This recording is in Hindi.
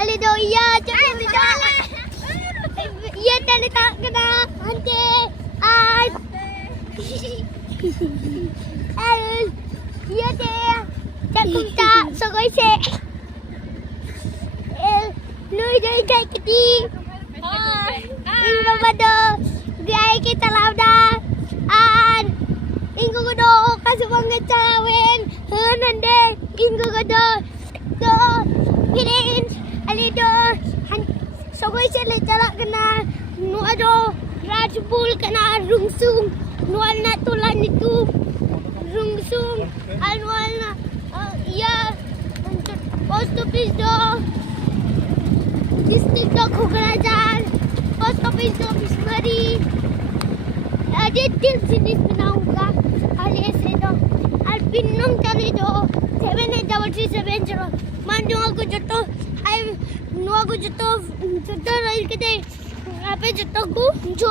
Alido, iya, iya, tadi tak kena hanti. Iya deh, cakap tak, sokoi se. Lu jangan cakap keti. Ingin pada gaya kita dah. Ingin kudo kasih banget cawen. Nande, ingin kudo. So, pirin, alido, sokoi se le jalak kena. Nuado, rajbul kena rungsung. Nual na tulan itu. Rungsung, anual na. Ya, post office do. District do Kukarajan. Post office do Bismari. Aditya jenis बनाऊंगा हाले से तो अल्पिनम चले दो 783370 मान जो को जतो आई नो को जतो रही के दे पे जतो को जो